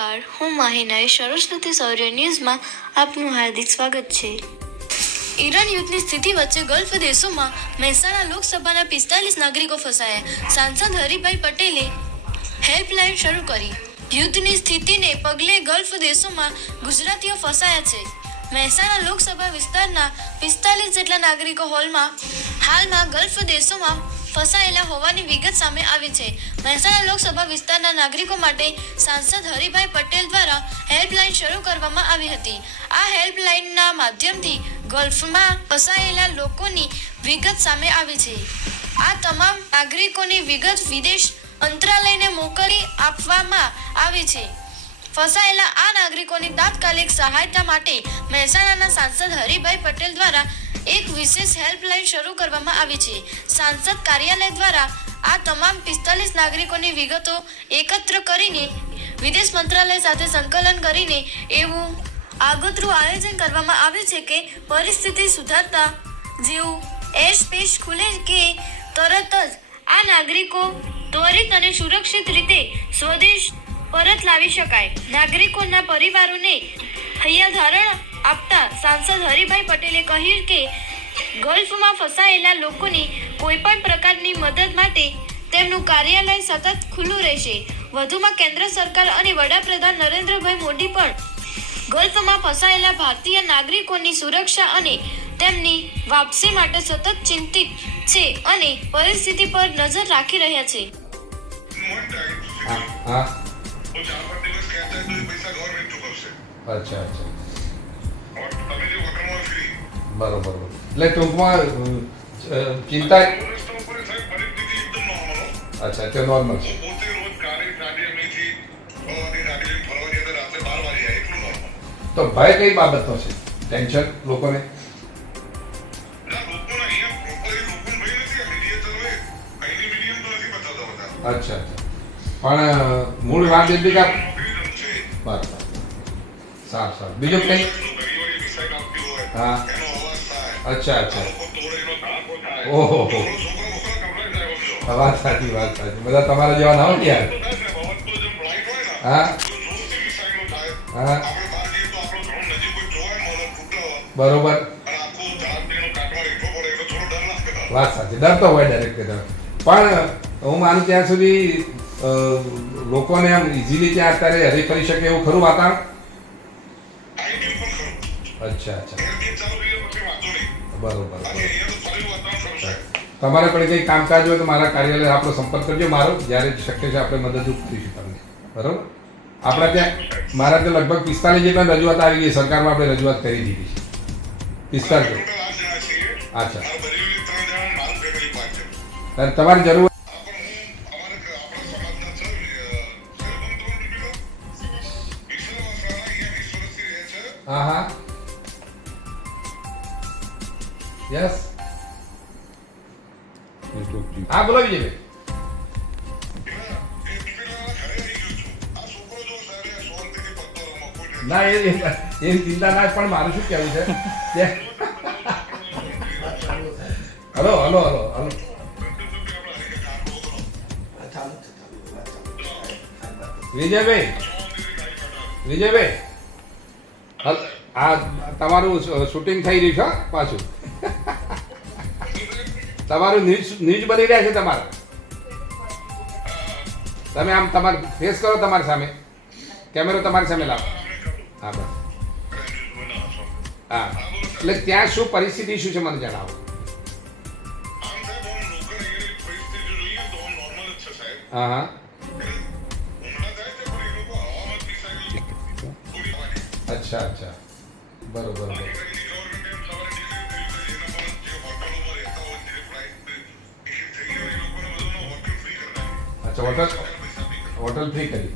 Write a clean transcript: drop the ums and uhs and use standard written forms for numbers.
નમસ્કાર, હું માહિનાએ સરસ્વતી સૌર્ય ન્યૂઝમાં આપનું હાર્દિક સ્વાગત છે. ઈરાન યુદ્ધની સ્થિતિ વચ્ચે ગલ્ફ દેશોમાં મહેસાણા લોકસભાના 45 નાગરિકો ફસાયા. સાંસદ હરિભાઈ પટેલે હેલ્પલાઇન શરૂ કરી. યુદ્ધની સ્થિતિને પગલે ગલ્ફ દેશોમાં ગુજરાતીઓ ફસાયા છે. મહેસાણા લોકસભા વિસ્તારના 45 જેટલા નાગરિકો હાલમાં ગલ્ફ દેશોમાં ફસાયેલા હોવાની વિગત સામે આવી છે. મહેસાણા લોકસભા વિસ્તારના નાગરિકો માટે સાંસદ હરિભાઈ પટેલ દ્વારા હેલ્પલાઇન શરૂ કરવામાં આવી હતી. આ હેલ્પલાઇનના માધ્યમથી ગલ્ફમાં ફસાયેલા લોકોની વિગત સામે આવી છે. આ તમામ નાગરિકોની વિગત વિદેશ મંત્રાલયને મોકલી આપવામાં આવી છે. ફસાયેલા આ નાગરિકોની તાત્કાલિક સહાયતા માટે મહેસાણાના સાંસદ હરિભાઈ પટેલ દ્વારા એક વિશેષ હેલ્પલાઇન શરૂ કરવામાં આવી છે. સાંસદ કાર્યાલય દ્વારા આ તમામ 45 નાગરિકોની વિગતો એકત્ર કરીને વિદેશ મંત્રાલય સાથે સંકલન કરીને એવું આગોતરું આયોજન કરવામાં આવ્યું છે કે પરિસ્થિતિ સુધારતા જેવું એરસ્પેસ ખુલે કે તરત જ આ નાગરિકો ત્વરિત અને સુરક્ષિત રીતે સ્વદેશ પરત લાવી શકાય. નાગરિકોના પરિવારોને હૈયાધારણ આપતા સાંસદ હરિભાઈ પટેલે કહ્યું કે ગલ્ફમાં ફસાયેલા લોકોની કોઈપણ પ્રકારની મદદ માટે તેમનું કાર્યાલય સતત ખુલ્લું રહેશે. વધુમાં કેન્દ્ર સરકાર અને વડાપ્રધાન નરેન્દ્રભાઈ મોદી પણ ગલ્ફમાં ફસાયેલા ભારતીય નાગરિકોની સુરક્ષા અને તેમની વાપસી માટે સતત ચિંતિત છે અને પરિસ્થિતિ પર નજર રાખી રહ્યા છે. अच्छा अच्छा बरोबर. એટલે ટૂંકમાં ચિંતા અચ્છા તે નોર્મલ છે. તો ભય કઈ બાબતનો છે? ટેન્શન લોકોને અચ્છા અચ્છા પણ મૂળ વાત એટલી કે બરાબર સારું બીજું કઈ? હા અચ્છા અચ્છા ઓહો વાત સાચી બધા તમારા જેવા ના હોય યાર. હા હા બરોબર વાત સાચી. ડર તો હોય ડાયરેક્ટ પણ હું માનું ત્યાં સુધી લોકોને આમ ઇઝીલી ત્યાં અત્યારે હરી કરી શકે એવું ખરું વાતાવરણ? અચ્છા અચ્છા બરોબર. તમારે પણ કંઈ કામકાજ હોય તો મારા કાર્યાલય આપણો સંપર્ક કરજો. મારો જ્યારે શક્ય છે આપણે મદદરૂપ કરીશું તમને. બરોબર. આપણા ત્યાં મારા ત્યાં લગભગ 45 જેટલા રજૂઆત આવી ગઈ. સરકારમાં આપણે રજૂઆત કરી દીધી છે 45. અચ્છા તમારી જરૂર હા હા યસ હા બોલો વિજયભાઈ. ના એ ચિંતા ના પણ મારું શું કહેવું છે hello hello hello hello Vijaybhai આ તમારું શૂટિંગ થઈ રહ્યું છે પાછું તમારું ન્યૂઝ બની રહ્યા છે તમારે. તમે આમ તમારે ફેસ કરો તમારી સામે કેમેરો તમારી સામે લાવો. હા બસ હા એટલે ત્યાં શું પરિસ્થિતિ શું છે મને જણાવો. હા હા અચ્છા અચ્છા બરોબર. અચ્છા હોટલ ફ્રી કરી